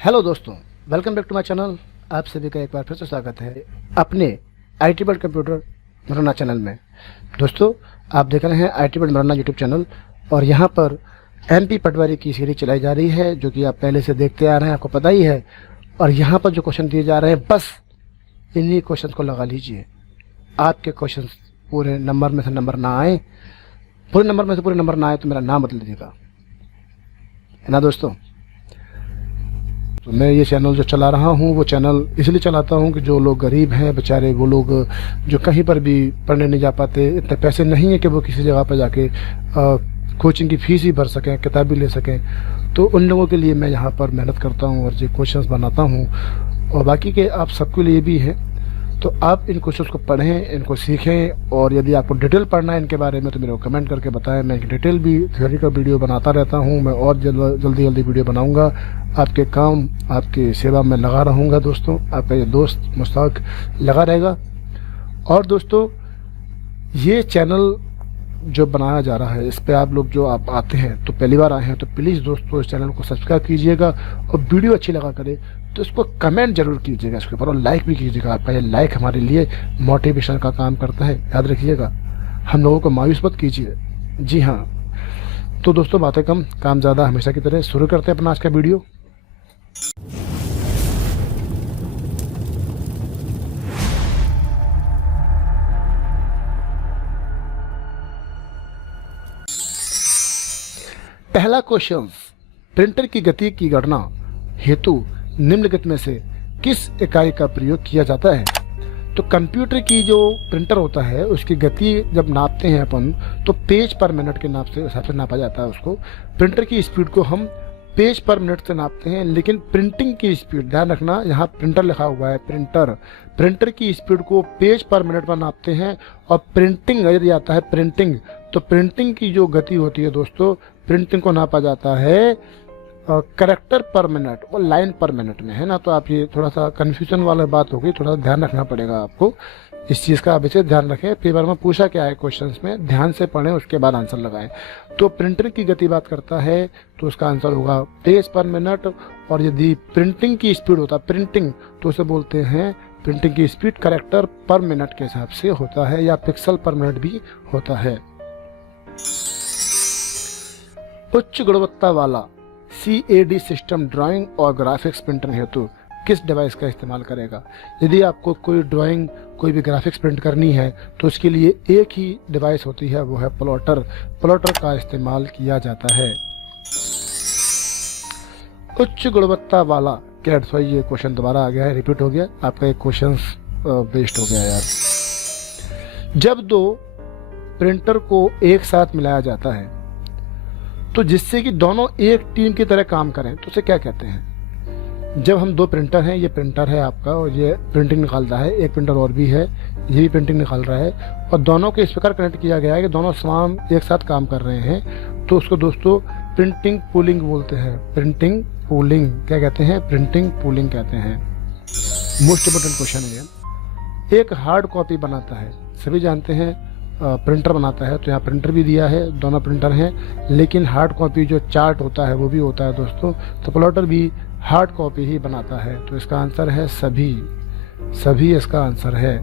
Hello दोस्तों, welcome back to my channel. आप सभी का एक बार फिर से स्वागत है अपने IT वर्ल्ड कंप्यूटर मरना चैनल में। दोस्तों, आप देख रहे हैं IT वर्ल्ड मरना यूट्यूब चैनल और यहाँ पर MP पटवारी की सीरीज चलाई जा रही है, जो कि आप पहले से देखते आ रहे हैं, आपको पता ही है। और यहाँ पर जो क्वेश्चन दिए जा रहे हैं, बस इन्हीं क्वेश्चन को लगा लीजिए। आपके क्वेश्चन पूरे नंबर में से नंबर ना आए, पूरे नंबर में से पूरे नंबर ना आए तो मेरा नाम बदल दीजिएगा, है ना दोस्तों। तो मैं ये चैनल जो चला रहा हूँ वो चैनल इसलिए चलाता हूँ कि जो लोग गरीब हैं बेचारे, वो लोग जो कहीं पर भी पढ़ने नहीं जा पाते, इतने पैसे नहीं है कि वो किसी जगह पर जाके कोचिंग की फीस ही भर सकें, किताब भी ले सकें, तो उन लोगों के लिए मैं यहाँ पर मेहनत करता हूँ और जो क्वेश्चंस बनाता हूँ। और बाकी के आप सबके लिए भी हैं, तो आप इन क्वेश्चंस को पढ़ें, इनको सीखें। और यदि आपको डिटेल पढ़ना है इनके बारे में तो मेरे को कमेंट करके बताएं। मैं डिटेल भी थ्योरी का वीडियो बनाता रहता हूं। मैं और जल्दी वीडियो बनाऊंगा। आपके काम, आपकी सेवा में लगा रहूंगा दोस्तों। आपका ये दोस्त मुश्ताक लगा रहेगा। और दोस्तों, ये चैनल जो बनाया जा रहा है, इस पे आप लोग जो आप आते हैं तो पहली बार आए हैं, तो प्लीज़ दोस्तों इस चैनल को सब्सक्राइब कीजिएगा और वीडियो अच्छी लगा करे तो इसको कमेंट जरूर कीजिएगा इसके ऊपर, और लाइक भी कीजिएगा। आपका ये लाइक हमारे लिए मोटिवेशन का काम करता है, याद रखिएगा। हम लोगों को मायूस मत कीजिए। जी हाँ, तो दोस्तों बातें कम काम ज़्यादा, हमेशा की तरह शुरू करते हैं अपना आज का वीडियो। पहला क्वेश्चन, प्रिंटर की गति की गणना हेतु निम्नलिखित में से किस इकाई का प्रयोग किया जाता है। तो कंप्यूटर की जो प्रिंटर होता है उसकी गति जब नापते हैं अपन, तो पेज पर मिनट के हिसाब से नापा जाता है उसको। प्रिंटर की स्पीड को हम पेज पर मिनट से नापते हैं, लेकिन प्रिंटिंग की स्पीड, ध्यान रखना यहाँ प्रिंटर लिखा हुआ है, प्रिंटर की स्पीड को पेज पर मिनट पर नापते हैं। और प्रिंटिंग यदि आता है प्रिंटिंग, तो प्रिंटिंग की जो गति होती है दोस्तों, प्रिंटिंग को नापा जाता है कैरेक्टर पर मिनट और लाइन पर मिनट में, है ना। तो आप ये थोड़ा सा कंफ्यूजन वाला बात होगी, थोड़ा सा ध्यान रखना पड़ेगा आपको इस चीज़ का। आप इसे ध्यान रखें। पेपर में पूछा क्या है क्वेश्चंस में, ध्यान से पढ़ें, उसके बाद आंसर लगाएं। तो प्रिंटर की गति बात करता है तो उसका आंसर होगा पेज पर मिनट। और यदि प्रिंटिंग की स्पीड होता है प्रिंटिंग, तो उसे बोलते हैं प्रिंटिंग की स्पीड कैरेक्टर पर मिनट के हिसाब से होता है, या पिक्सल पर मिनट भी होता है। उच्च गुणवत्ता वाला CAD सिस्टम ड्राइंग और ग्राफिक्स प्रिंटर हेतु किस डिवाइस का इस्तेमाल करेगा। यदि आपको कोई ड्राइंग, कोई भी ग्राफिक्स प्रिंट करनी है तो उसके लिए एक ही डिवाइस होती है, वो है प्लॉटर। प्लॉटर का इस्तेमाल किया जाता है। उच्च गुणवत्ता वाला कैड, सॉरी ये क्वेश्चन दोबारा आ गया है, रिपीट हो गया, आपका एक क्वेश्चन वेस्ट हो गया यार। जब दो प्रिंटर को एक साथ मिलाया जाता है तो जिससे कि दोनों एक टीम की तरह काम करें, तो उसे क्या कहते हैं। जब हम दो प्रिंटर हैं, ये प्रिंटर है आपका और ये प्रिंटिंग निकाल रहा है, एक प्रिंटर और भी है, ये भी प्रिंटिंग निकाल रहा है, और दोनों के इस प्रकार कनेक्ट किया गया है कि दोनों समान एक साथ काम कर रहे हैं, तो उसको दोस्तों प्रिंटिंग पूलिंग बोलते हैं। प्रिंटिंग पूलिंग क्या कहते हैं, प्रिंटिंग पूलिंग कहते हैं। मोस्ट इम्पोर्टेंट क्वेश्चन है ये। एक हार्ड कॉपी बनाता है, सभी जानते हैं प्रिंटर बनाता है, तो यहाँ प्रिंटर भी दिया है, दोनों प्रिंटर हैं, लेकिन हार्ड कॉपी जो चार्ट होता है वो भी होता है दोस्तों। तो प्लॉटर भी हार्ड कॉपी ही बनाता है, तो इसका आंसर है सभी इसका आंसर है।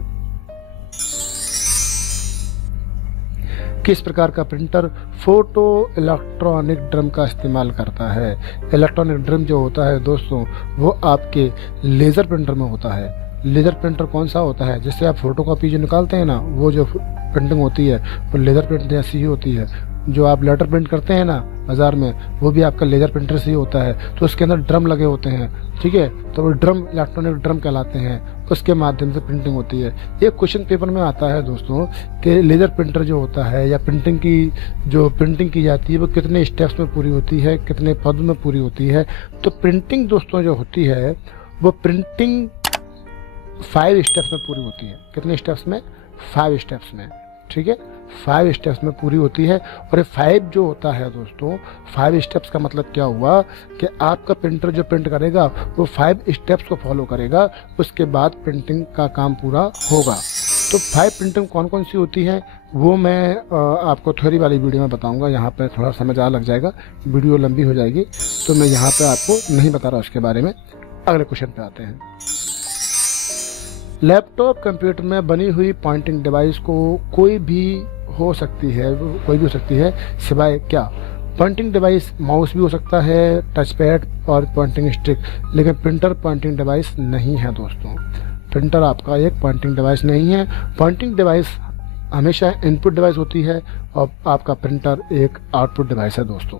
किस प्रकार का प्रिंटर फोटो इलेक्ट्रॉनिक ड्रम का इस्तेमाल करता है। इलेक्ट्रॉनिक ड्रम जो होता है दोस्तों, वो आपके लेजर प्रिंटर में होता है। लेजर प्रिंटर कौन सा होता है, जिससे आप फोटो कॉपी जो निकालते हैं ना, वो जो प्रिंटिंग होती है वो लेजर प्रिंट जैसी ही होती है। जो आप लेटर प्रिंट करते हैं ना बाजार में, वो भी आपका लेजर प्रिंटर से ही होता है। तो उसके अंदर ड्रम लगे होते हैं, ठीक है, तो वो ड्रम इलेक्ट्रॉनिक ड्रम कहलाते हैं, उसके माध्यम से प्रिंटिंग होती है। एक क्वेश्चन पेपर में आता है दोस्तों कि लेजर प्रिंटर जो होता है या प्रिंटिंग की जो प्रिंटिंग की जाती है वो कितने स्टेप्स में पूरी होती है, कितने पद में पूरी होती है। तो प्रिंटिंग दोस्तों जो होती है वो प्रिंटिंग 5 स्टेप्स में पूरी होती है। कितने स्टेप्स में, 5 स्टेप्स में, ठीक है, 5 स्टेप्स में पूरी होती है। और ये 5 जो होता है दोस्तों, 5 स्टेप्स का मतलब क्या हुआ कि आपका प्रिंटर जो प्रिंट करेगा वो 5 स्टेप्स को फॉलो करेगा, उसके बाद प्रिंटिंग का काम पूरा होगा। तो 5 प्रिंटिंग कौन कौन सी होती है वो मैं आपको थ्योरी वाली वीडियो में बताऊंगा। यहाँ पे थोड़ा समय ज़्यादा लग जाएगा, वीडियो लंबी हो जाएगी, तो मैं यहाँ पे आपको नहीं बता रहा उसके बारे में। अगले क्वेश्चन पे आते हैं। लैपटॉप कंप्यूटर में बनी हुई पॉइंटिंग डिवाइस को कोई भी हो सकती है सिवाय क्या? पॉइंटिंग डिवाइस माउस भी हो सकता है, टच पैड और पॉइंटिंग स्टिक, लेकिन प्रिंटर पॉइंटिंग डिवाइस नहीं है दोस्तों। प्रिंटर आपका एक पॉइंटिंग डिवाइस नहीं है। पॉइंटिंग डिवाइस हमेशा इनपुट डिवाइस होती है और आपका प्रिंटर एक आउटपुट डिवाइस है दोस्तों।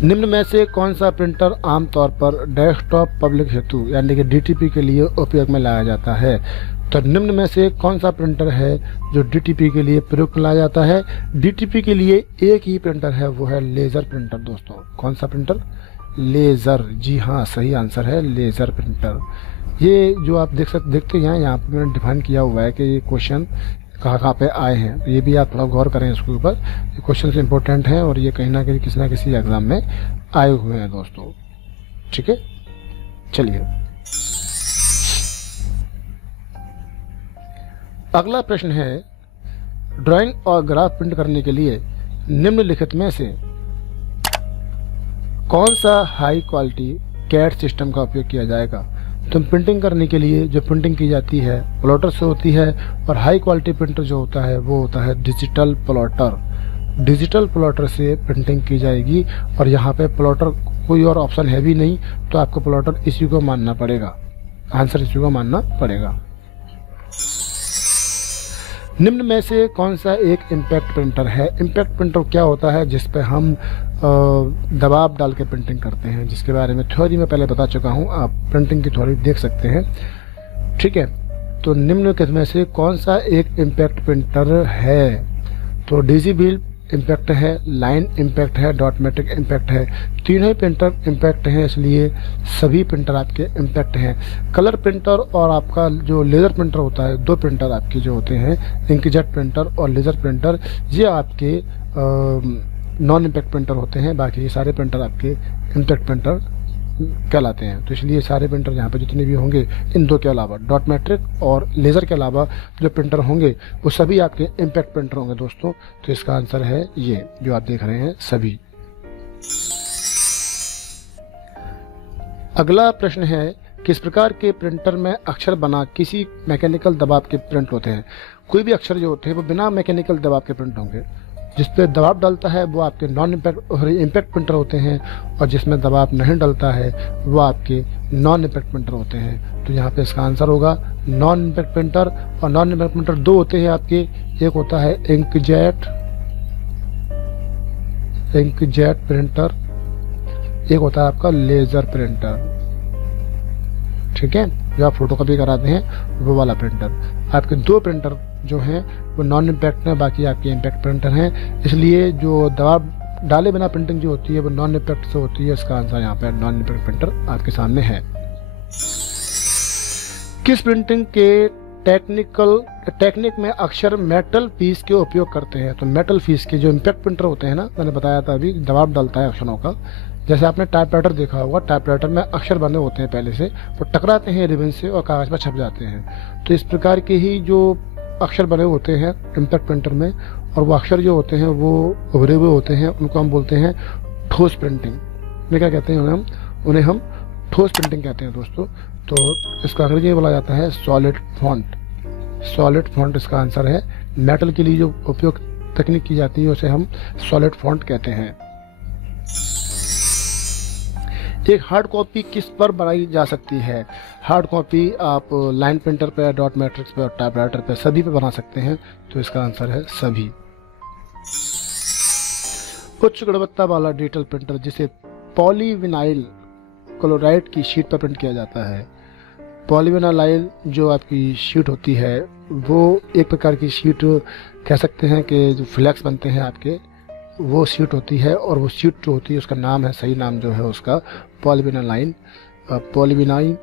निम्न में से कौन सा प्रिंटर आमतौर पर डेस्कटॉप पब्लिक हेतु यानी कि डीटीपी के लिए उपयोग में लाया जाता है? तो निम्न में से कौन सा प्रिंटर है जो डीटीपी के लिए प्रयोग में लाया जाता है? डीटीपी के लिए एक ही प्रिंटर है, वो है लेजर प्रिंटर दोस्तों। कौन सा प्रिंटर? लेजर। जी हाँ, सही आंसर है लेजर प्रिंटर। ये जो आप देखते हैं यहाँ पे मैंने डिफाइन किया हुआ है कि ये क्वेश्चन कहाँ पे आए हैं, तो ये भी आप थोड़ा गौर करें इसके ऊपर। ये क्वेश्चन इंपॉर्टेंट हैं और ये कहीं ना कहीं किसी ना किसी एग्जाम में आए हुए हैं दोस्तों। ठीक है, चलिए अगला प्रश्न है, ड्राइंग और ग्राफ प्रिंट करने के लिए निम्नलिखित में से कौन सा हाई क्वालिटी कैड सिस्टम का उपयोग किया जाएगा? तो प्रिंटिंग करने के लिए जो प्रिंटिंग की जाती है प्लॉटर से होती है, और हाई क्वालिटी प्रिंटर जो होता है वो होता है डिजिटल प्लॉटर। डिजिटल प्लॉटर से प्रिंटिंग की जाएगी और यहाँ पे प्लॉटर कोई और ऑप्शन है भी नहीं, तो आपको प्लॉटर इसी को मानना पड़ेगा, आंसर इसी को मानना पड़ेगा। निम्न में से कौन सा एक इम्पैक्ट प्रिंटर है? इम्पैक्ट प्रिंटर क्या होता है? जिस पे हम दबाव डाल के प्रिंटिंग करते हैं, जिसके बारे में थ्योरी में पहले बता चुका हूं, आप प्रिंटिंग की थ्योरी देख सकते हैं। ठीक है, तो निम्न में से कौन सा एक इम्पैक्ट प्रिंटर है? तो डिजिबल इम्पैक्ट है, लाइन इम्पैक्ट है, डॉट मैट्रिक इम्पैक्ट है। तीनों ही प्रिंटर इम्पैक्ट हैं, इसलिए सभी प्रिंटर आपके इम्पैक्ट हैं। कलर प्रिंटर और आपका जो लेज़र प्रिंटर होता है, दो प्रिंटर आपके जो होते हैं, इंकजेट प्रिंटर और लेज़र प्रिंटर, ये आपके नॉन इम्पैक्ट प्रिंटर होते हैं। बाकी ये सारे प्रिंटर आपके इम्पैक्ट प्रिंटर कहलाते हैं। तो इसलिए सारे प्रिंटर यहाँ पे जितने भी होंगे, इन दो के अलावा, डॉट मैट्रिक और लेज़र के अलावा जो प्रिंटर होंगे वो सभी आपके इम्पैक्ट प्रिंटर होंगे दोस्तों। तो इसका आंसर है ये जो आप देख रहे हैं सभी। अगला प्रश्न है, किस प्रकार के प्रिंटर में अक्षर बना किसी मैकेनिकल दबाव के प्रिंट होते हैं? कोई भी अक्षर जो होते हैं वो बिना मैकेनिकल दबाव के प्रिंट होंगे। जिस पे दबाव डलता है वो आपके नॉन इम्पैक्ट प्रिंटर होते हैं, और जिसमें दबाव नहीं डलता है वो आपके नॉन इम्पैक्ट प्रिंटर होते हैं। तो यहाँ पे इसका आंसर होगा नॉन इम्पैक्ट प्रिंटर। और नॉन इम्पैक्ट प्रिंटर दो होते हैं आपके, एक होता है इंकजेट प्रिंटर, एक होता है आपका लेजर प्रिंटर। ठीक है, जो आप फोटो कॉपी कराते हैं वो वाला प्रिंटर। आपके दो प्रिंटर जो हैं वो नॉन इम्पैक्ट हैं, बाकी आपके इम्पैक्ट प्रिंटर हैं। इसलिए जो दबाव डाले बिना प्रिंटिंग जो होती है वो नॉन इम्पैक्ट से होती है। इसका आंसर यहाँ पे नॉन इम्पैक्ट प्रिंटर आपके सामने है। किस प्रिंटिंग के टेक्निक में अक्षर मेटल पीस के उपयोग करते हैं? तो मेटल पीस के जो इम्पैक्ट प्रिंटर होते हैं ना, मैंने बताया था अभी, दबाव डलता है अक्षरों का। जैसे आपने टाइपराइटर देखा होगा, टाइपराइटर में अक्षर बने होते हैं पहले से, वो टकराते हैं रिबन से और कागज पर छप जाते हैं। तो इस प्रकार के ही जो अक्षर बने होते हैं इम्पैक्ट प्रिंटर में, और वो अक्षर जो होते हैं वो उभरे हुए होते हैं, उनको हम बोलते हैं ठोस प्रिंटिंग में। क्या कहते हैं उन्हें हम ठोस प्रिंटिंग कहते हैं दोस्तों। तो इसका अंग्रेजी में बोला जाता है सॉलिड फॉन्ट। सॉलिड फॉन्ट इसका आंसर है। मेटल के लिए जो उपयोग तकनीक की जाती है उसे हम सॉलिड फॉन्ट कहते हैं। एक हार्ड कॉपी किस पर बनाई जा सकती है? हार्ड कॉपी आप लाइन प्रिंटर पर, डॉट मैट्रिक्स पर और टाइपराइटर पर, सभी पे बना सकते हैं। तो इसका आंसर है सभी। उच्च गुणवत्ता वाला डिजिटल प्रिंटर जिसे पॉलीविनाइल क्लोराइड की शीट पर प्रिंट किया जाता है। पॉलीविनाइल जो आपकी शीट होती है वो एक प्रकार की शीट कह सकते हैं कि जो फ्लैक्स बनते हैं आपके, वो शीट होती है। और वो शीट जो होती है उसका नाम है, सही नाम जो है उसका पॉलीविनाइल। पॉलीविनाइल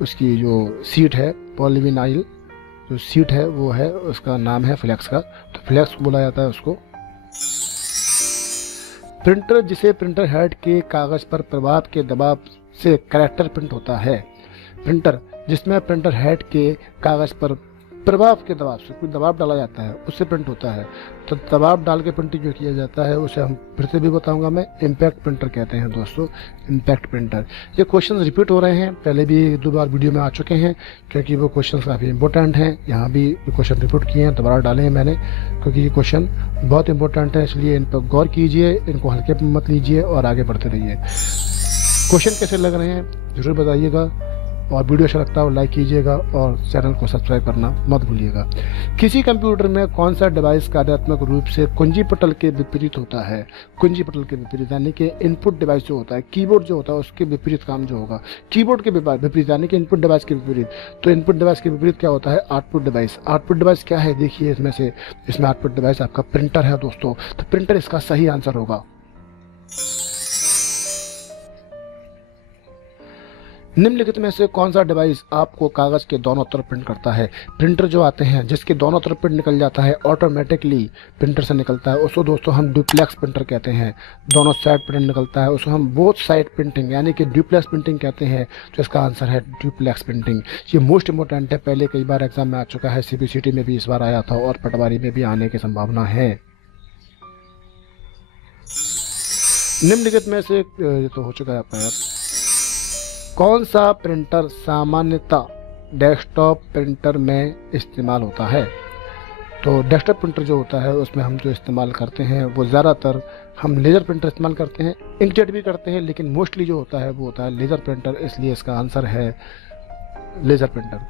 उसकी जो शीट है, पॉलीविनाइल जो शीट है वो है, उसका नाम है फ्लैक्स का। तो फ्लैक्स बोला जाता है उसको। प्रिंटर जिसे प्रिंटर हेड के कागज पर प्रभाव के दबाव से कैरेक्टर प्रिंट होता है। प्रिंटर जिसमें प्रिंटर हेड के कागज पर प्रभाव के दबाव से कोई दबाव डाला जाता है, उससे प्रिंट होता है। तो दबाव डाल के प्रिंटिंग जो किया जाता है उसे हम फिर से भी बताऊंगा मैं, इम्पैक्ट प्रिंटर कहते हैं दोस्तों, इम्पैक्ट प्रिंटर। ये क्वेश्चन रिपीट हो रहे हैं, पहले भी 2 बार वीडियो में आ चुके हैं क्योंकि वो क्वेश्चन काफ़ी इंपॉर्टेंट हैं। यहाँ भी क्वेश्चन रिपीट किए हैं, दोबारा डाले हैं मैंने क्योंकि ये क्वेश्चन बहुत इंपॉर्टेंट है, इसलिए इन पर गौर कीजिए, इनको हल्के में मत लीजिए और आगे बढ़ते रहिए। क्वेश्चन कैसे लग रहे हैं ज़रूर बताइएगा, और वीडियो अच्छा लगता है लाइक कीजिएगा और चैनल को सब्सक्राइब करना मत भूलिएगा। किसी कंप्यूटर में कौन सा डिवाइस कार्यात्मक रूप से कुंजी पटल के विपरीत होता है? कुंजी पटल के विपरीत यानी कि इनपुट डिवाइस जो होता है, कीबोर्ड जो होता है उसके विपरीत काम जो होगा, कीबोर्ड के विपरीत यानी कि इनपुट डिवाइस के विपरीत। तो इनपुट डिवाइस के विपरीत क्या होता है? Output device. आउटपुट डिवाइस क्या है देखिए, इसमें आउटपुट डिवाइस आपका प्रिंटर है दोस्तों। तो प्रिंटर इसका सही आंसर होगा। निम्नलिखित में से कौन सा डिवाइस आपको कागज के दोनों तरफ प्रिंट करता है? प्रिंटर जो आते हैं जिसके दोनों तरफ प्रिंट निकल जाता है, ऑटोमेटिकली प्रिंटर से निकलता है, उसको दोस्तों हम डुप्लेक्स प्रिंटर कहते हैं। दोनों साइड प्रिंट निकलता है, उसको हम बोथ साइड प्रिंटिंग यानी कि डुप्लेक्स प्रिंटिंग कहते हैं। तो इसका आंसर है डुप्लेक्स प्रिंटिंग। ये मोस्ट इंपॉर्टेंट है, पहले कई बार एग्जाम में आ चुका है, CBCT में भी इस बार आया था और पटवारी में भी आने की संभावना है। निम्नलिखित में से ये तो हो चुका है आपका यार, कौन सा प्रिंटर सामान्यतः डेस्कटॉप प्रिंटर में इस्तेमाल होता है? तो डेस्कटॉप प्रिंटर जो होता है उसमें हम जो इस्तेमाल करते हैं वो ज़्यादातर हम लेज़र प्रिंटर इस्तेमाल करते हैं, इंकजेट भी करते हैं, लेकिन मोस्टली जो होता है वो होता है लेज़र प्रिंटर, इसलिए इसका आंसर है लेज़र प्रिंटर।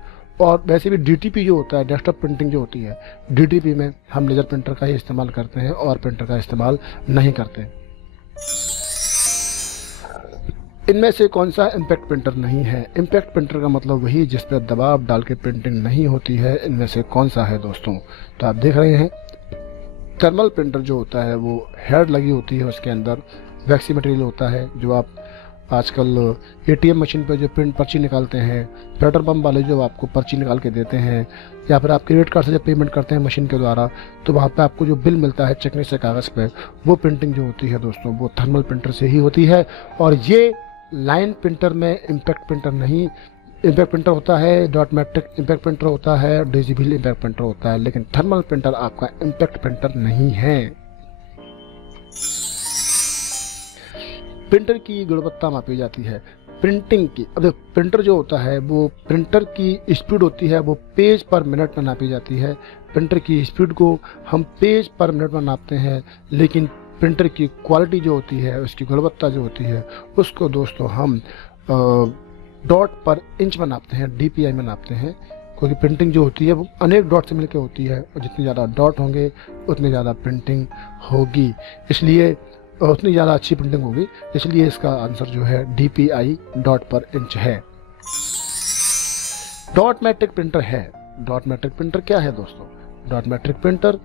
और वैसे भी DTP जो होता है, डेस्कटॉप प्रिंटिंग जो होती है, DTP में हम लेज़र प्रिंटर का ही इस्तेमाल करते हैं और प्रिंटर का इस्तेमाल नहीं करते। इनमें से कौन सा इम्पैक्ट प्रिंटर नहीं है? इम्पैक्ट प्रिंटर का मतलब वही जिस पर दबाव डाल के प्रिंटिंग नहीं होती है। इनमें से कौन सा है दोस्तों? तो आप देख रहे हैं, थर्मल प्रिंटर जो होता है वो हेड लगी होती है, उसके अंदर वैक्सी मटेरियल होता है। जो आप आजकल ATM मशीन पर जो प्रिंट पर्ची निकालते हैं, पेट्रोल पंप वाले जो आपको पर्ची निकाल के देते हैं, या फिर आप क्रेडिट कार्ड से जब पेमेंट करते हैं मशीन के द्वारा, तो वहाँ पे आपको जो बिल मिलता है चेकने से कागज़ पे, वो प्रिंटिंग जो होती है दोस्तों वो थर्मल प्रिंटर से ही होती है। और ये लाइन प्रिंटर में इम्पैक्ट प्रिंटर नहीं, इम्पैक्ट प्रिंटर होता है, डॉट मैट्रिक इम्पैक्ट प्रिंटर होता है, डिजिबल इम्पैक्ट प्रिंटर होता है, लेकिन थर्मल प्रिंटर आपका इम्पैक्ट प्रिंटर नहीं है। प्रिंटर की गुणवत्ता मापी जाती है प्रिंटिंग की। अब प्रिंटर जो होता है वो प्रिंटर की स्पीड होती है, वो पेज पर मिनट में नापी जाती है। प्रिंटर की स्पीड को हम पेज पर मिनट में नापते हैं, लेकिन प्रिंटर की क्वालिटी जो होती है, उसकी गुणवत्ता जो होती है, उसको दोस्तों हम डॉट पर इंच में नापते हैं, DPI में नापते हैं। क्योंकि प्रिंटिंग जो होती है वो अनेक डॉट से मिलकर होती है, और जितने ज़्यादा डॉट होंगे उतनी ज़्यादा प्रिंटिंग होगी, इसलिए उतनी ज़्यादा अच्छी प्रिंटिंग होगी। इसलिए इसका आंसर जो है DPI डॉट पर इंच है। डॉट मैट्रिक प्रिंटर है। डॉट मैट्रिक प्रिंटर क्या है दोस्तों? डॉट मैट्रिक प्रिंटर,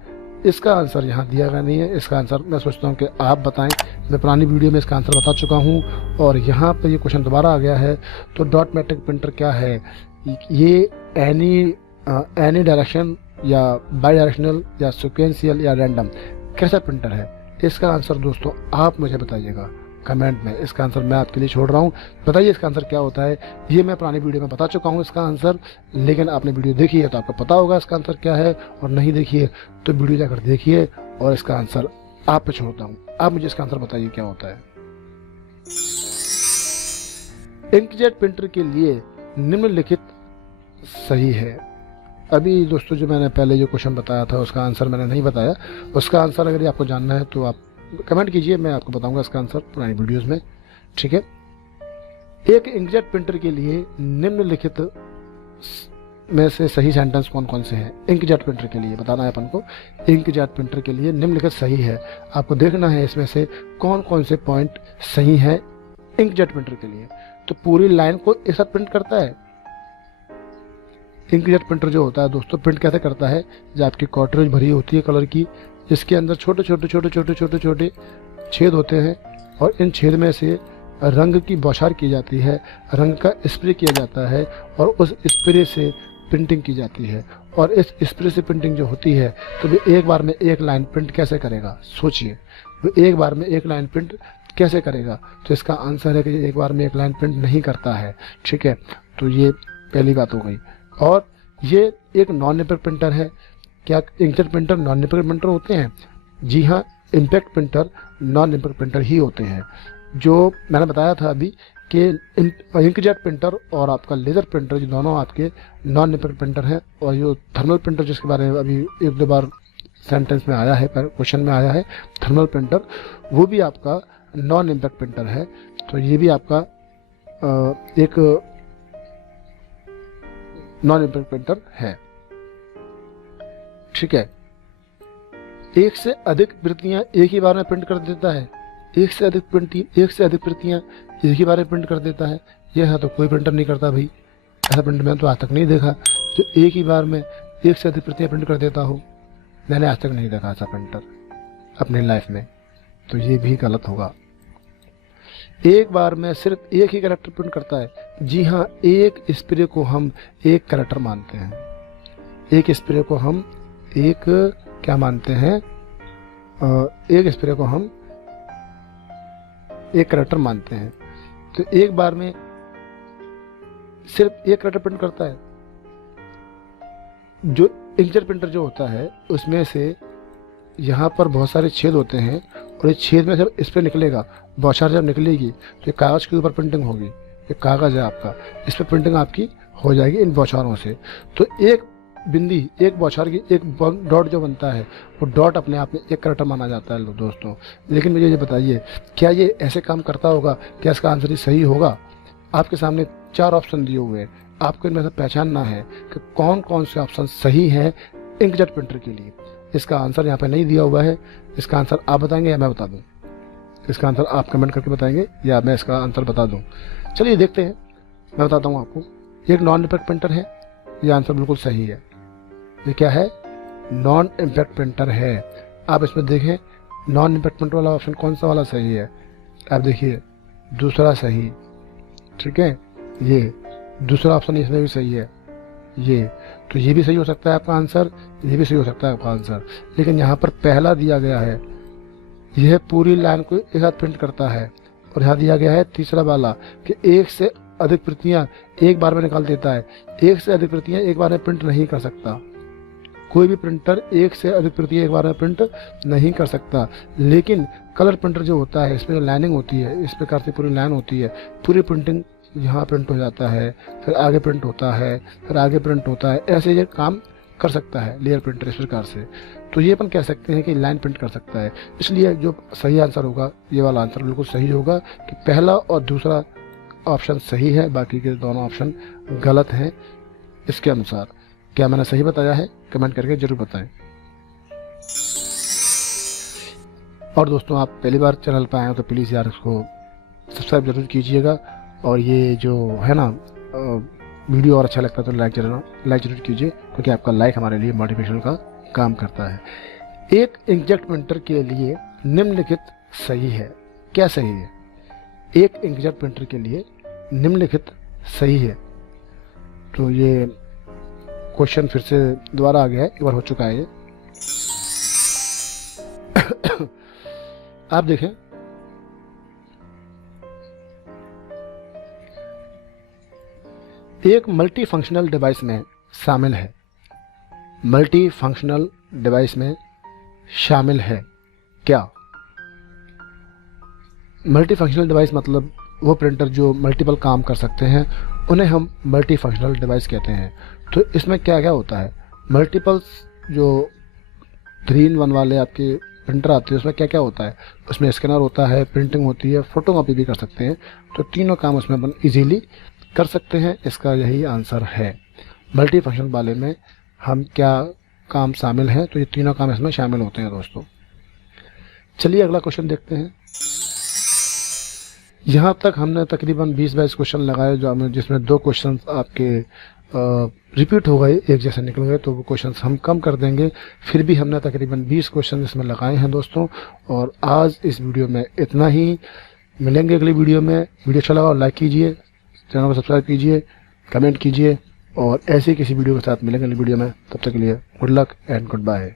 इसका आंसर यहाँ दिया गया नहीं है। इसका आंसर मैं सोचता हूँ कि आप बताएं। मैं पुरानी वीडियो में इसका आंसर बता चुका हूँ और यहाँ पर ये क्वेश्चन दोबारा आ गया है। तो डॉट मैट्रिक प्रिंटर क्या है? ये एनी डायरेक्शन या बाई डायरेक्शनल या सिक्वेंशियल या रैंडम कैसा प्रिंटर है? इसका आंसर दोस्तों आप मुझे बताइएगा कमेंट में। इसका आंसर मैं आपके लिए छोड़ रहा हूँ, बताइए इसका आंसर क्या होता है। ये मैं पुरानी वीडियो में बता चुका हूँ इसका आंसर, लेकिन आपने वीडियो देखी है तो आपको पता होगा इसका आंसर क्या है, और नहीं देखिए तो वीडियो जाकर देखिए और इसका आंसर आप पे छोड़ता हूँ। आप मुझे इसका आंसर बताइए क्या होता है। इंकजेट प्रिंटर के लिए निम्नलिखित सही है। अभी दोस्तों जो मैंने पहले जो क्वेश्चन बताया था उसका आंसर मैंने नहीं बताया, उसका आंसर अगर आपको जानना है तो आप कमेंट कीजिए, मैं आपको बताऊंगा इसका आंसर पुरानी वीडियोस में, ठीक है। एक इंकजेट प्रिंटर के लिए निम्नलिखित में से सही सेंटेंस कौन कौन से हैं? इंकजेट प्रिंटर के लिए बताना है अपन को। इंकजेट प्रिंटर के लिए निम्नलिखित सही है, आपको देखना है इसमें से कौन कौन से पॉइंट सही है इंकजेट प्रिंटर के लिए। तो पूरी लाइन को एक साथ प्रिंट करता है। इंकजेट प्रिंटर जो होता है दोस्तों प्रिंट कैसे करता है? जब आपकी कार्ट्रिज भरी होती है कलर की, जिसके अंदर छोटे छोटे छोटे छोटे छोटे छोटे छेद होते हैं, और इन छेद में से रंग की बौछार की जाती है, रंग का स्प्रे किया जाता है, और उस स्प्रे से प्रिंटिंग की जाती है। और इस स्प्रे से प्रिंटिंग जो होती है तो वो एक बार में एक लाइन प्रिंट कैसे करेगा? सोचिए, वो एक बार में एक लाइन प्रिंट कैसे करेगा? तो इसका आंसर है कि एक बार में एक लाइन प्रिंट नहीं करता है, ठीक है। तो ये पहली बात हो गई। और ये एक नॉन इम्पैक्ट प्रिंटर है। क्या inkjet printer non impact printer होते हैं? जी हाँ, impact printer non impact printer ही होते हैं। जो मैंने बताया था अभी कि इंकजेट प्रिंटर और आपका लेज़र प्रिंटर, जो दोनों आपके नॉन इम्पैक्ट प्रिंटर हैं। और जो थर्मल प्रिंटर जिसके बारे में अभी एक दो बार सेंटेंस में आया है, क्वेश्चन में आया है, थर्मल प्रिंटर, वो भी आपका नॉन इम्पैक्ट प्रिंटर है। तो ये भी आपका एक नॉन इम्पैक्ट प्रिंटर है। ठीक है, एक से अधिक प्रतियां एक ही बार में प्रिंट कर देता है। एक से अधिक प्रतियां एक ही बार में प्रिंट कर देता है। यह तो कोई प्रिंटर नहीं करता भाई, ऐसा प्रिंटर मैंने तो आज तक नहीं देखा जो एक ही बार में एक से अधिक प्रतियां प्रिंट कर देता हो। मैंने आज तक नहीं देखा ऐसा प्रिंटर अपनी लाइफ में, तो ये भी गलत होगा। एक बार में सिर्फ एक ही कैरेक्टर प्रिंट करता है। जी हाँ, एक स्प्रे को हम एक कैरेक्टर मानते हैं। एक स्प्रे को हम एक क्या मानते हैं? एक स्प्रे को हम एक कैरेक्टर मानते हैं। तो एक बार में सिर्फ एक कैरेक्टर प्रिंट करता है। जो इंकजेट प्रिंटर जो होता है उसमें से यहाँ पर बहुत सारे छेद होते हैं और इस छेद में जब स्प्रे निकलेगा, बौछार जब निकलेगी तो ये कागज़ के ऊपर प्रिंटिंग होगी। ये कागज़ है आपका, इस पर प्रिंटिंग आपकी हो जाएगी इन बौछारों से। तो एक बिंदी, एक बौछार की एक डॉट जो बनता है, वो डॉट अपने आप में एक कैरेक्टर माना जाता है दोस्तों। लेकिन मुझे ये बताइए, क्या ये ऐसे काम करता होगा? क्या इसका आंसर ही सही होगा? आपके सामने 4 ऑप्शन दिए हुए हैं, आपको इनमें से पहचानना है कि कौन कौन से ऑप्शन सही है इंकजेट प्रिंटर के लिए। इसका आंसर यहाँ पे नहीं दिया हुआ है। इसका आंसर आप बताएंगे या मैं बता दूं? इसका आंसर आप कमेंट करके बताएंगे या मैं इसका आंसर बता दूं? चलिए देखते हैं, मैं बताता हूँ आपको। एक नॉन इम्पैक्ट प्रिंटर है, ये आंसर बिल्कुल सही है। ये क्या है? नॉन इम्पैक्ट प्रिंटर है। आप इसमें देखें, नॉन इम्पैक्ट प्रिंटर वाला ऑप्शन कौन सा वाला सही है? आप देखिए, दूसरा सही। ठीक है, ये दूसरा ऑप्शन इसमें भी सही है। ये तो ये भी सही हो सकता है आपका आंसर, ये भी सही हो सकता है आपका आंसर। लेकिन यहाँ पर पहला दिया गया है, यह पूरी लाइन को एक साथ प्रिंट करता है। और यहाँ दिया गया है तीसरा वाला कि एक से अधिक प्रतियां एक बार में निकाल देता है। एक से अधिक प्रतियां एक बार में प्रिंट नहीं कर सकता। कोई भी प्रिंटर एक से अधिक प्रतियां एक बार में प्रिंट नहीं कर सकता। लेकिन कलर प्रिंटर जो होता है, इसमें जो लाइनिंग होती है, इस प्रकार से पूरी लाइन होती है, पूरी प्रिंटिंग यहाँ प्रिंट हो जाता है, फिर आगे प्रिंट होता है, फिर आगे प्रिंट होता है। ऐसे ये काम कर सकता है लेयर प्रिंटर इस प्रकार से। तो ये अपन कह सकते हैं कि लाइन प्रिंट कर सकता है। इसलिए जो सही आंसर होगा, ये वाला आंसर बिल्कुल सही होगा कि पहला और दूसरा ऑप्शन सही है, बाकी के दोनों ऑप्शन गलत हैं इसके अनुसार। क्या मैंने सही बताया है? कमेंट करके जरूर बताएं। और दोस्तों, आप पहली बार चैनल पर आए हो तो प्लीज़ यार इसको सब्सक्राइब जरूर कीजिएगा। और ये जो है ना वीडियो और अच्छा लगता है तो लाइक जरूर कीजिए, क्योंकि आपका लाइक हमारे लिए मोटिवेशन का काम करता है। एक इंकजेट प्रिंटर के लिए निम्नलिखित सही है। क्या सही है? एक इंकजेट प्रिंटर के लिए निम्नलिखित सही है। तो ये क्वेश्चन फिर से दोबारा आ गया है, एक बार हो चुका है ये। आप देखें, एक मल्टी फंक्शनल डिवाइस में शामिल है। मल्टी फंक्शनल डिवाइस में शामिल है क्या? मल्टी फंक्शनल डिवाइस मतलब वो प्रिंटर जो मल्टीपल काम कर सकते हैं, उन्हें हम मल्टी फंक्शनल डिवाइस कहते हैं। तो इसमें क्या क्या होता है? मल्टीपल जो 3-in-1 वाले आपके प्रिंटर आते हैं, उसमें क्या क्या होता है? उसमें स्कैनर होता है, प्रिंटिंग होती है, फोटोकॉपी भी कर सकते हैं। तो तीनों काम उसमें अपन इजीली कर सकते हैं। इसका यही आंसर है। मल्टी फंक्शन वाले में हम क्या काम शामिल हैं? तो ये तीनों काम इसमें शामिल होते हैं दोस्तों। चलिए अगला क्वेश्चन देखते हैं। यहाँ तक हमने तकरीबन 20-22 क्वेश्चन लगाए, जो हमें जिसमें 2 क्वेश्चन आपके रिपीट हो गए, एक जैसे निकल गए, तो वो क्वेश्चन हम कम कर देंगे। फिर भी हमने तकरीबन 20 क्वेश्चन इसमें लगाए हैं दोस्तों। और आज इस वीडियो में इतना ही। मिलेंगे अगली वीडियो में। वीडियो अच्छा लगा और लाइक कीजिए, चैनल को सब्सक्राइब कीजिए, कमेंट कीजिए, और ऐसे किसी वीडियो के साथ मिलेंगे अगली वीडियो में। तब तक के लिए good luck and good bye.